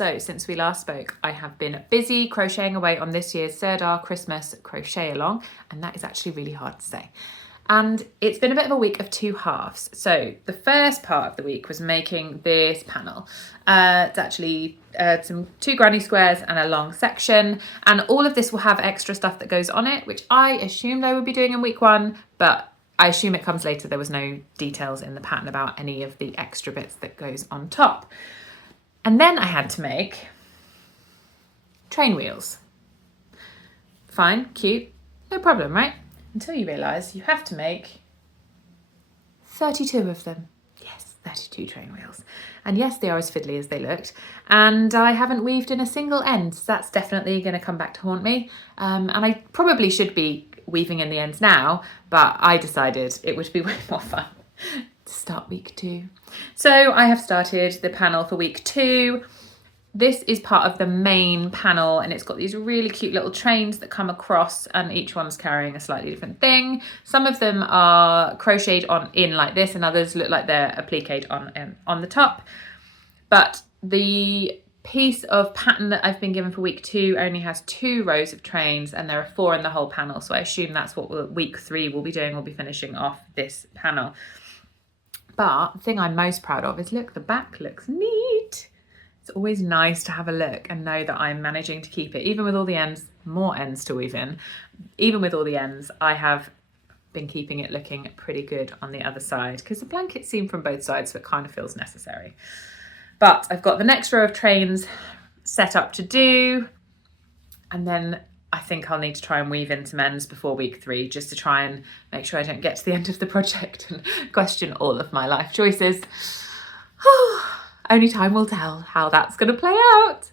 So since we last spoke, I have been busy crocheting away on this year's Sirdar Christmas crochet along, and that is actually really hard to say. And it's been a bit of a week of two halves. So the first part of the week was making this panel. It's actually two granny squares and a long section, and all of this will have extra stuff that goes on it, which I assumed I would be doing in week one, but I assume it comes later. There was no details in the pattern about any of the extra bits that goes on top. And then I had to make train wheels. Fine, cute, no problem, right? Until you realise you have to make 32 of them. Yes, 32 train wheels. And yes, they are as fiddly as they looked. And I haven't weaved in a single end, so that's definitely going to come back to haunt me. And I probably should be weaving in the ends now, but I decided it would be way more fun to start week 2. So I have started the panel for week 2. This is part of the main panel, and it's got these really cute little trains that come across, and each one's carrying a slightly different thing. Some of them are crocheted in like this, and others look like they're appliqued on the top. But the piece of pattern that I've been given for week 2 only has 2 rows of trains, and there are 4 in the whole panel. So I assume that's what week 3 will be doing. We'll be finishing off this panel. But the thing I'm most proud of is, look, the back looks neat. It's always nice to have a look and know that I'm managing to keep it, even with all the ends, more ends to weave in. Even with all the ends, I have been keeping it looking pretty good on the other side, because the blanket's seen from both sides, so it kind of feels necessary. But I've got the next row of trains set up to do, and then I think I'll need to try and weave in some ends before week 3, just to try and make sure I don't get to the end of the project and question all of my life choices. Only time will tell how that's going to play out.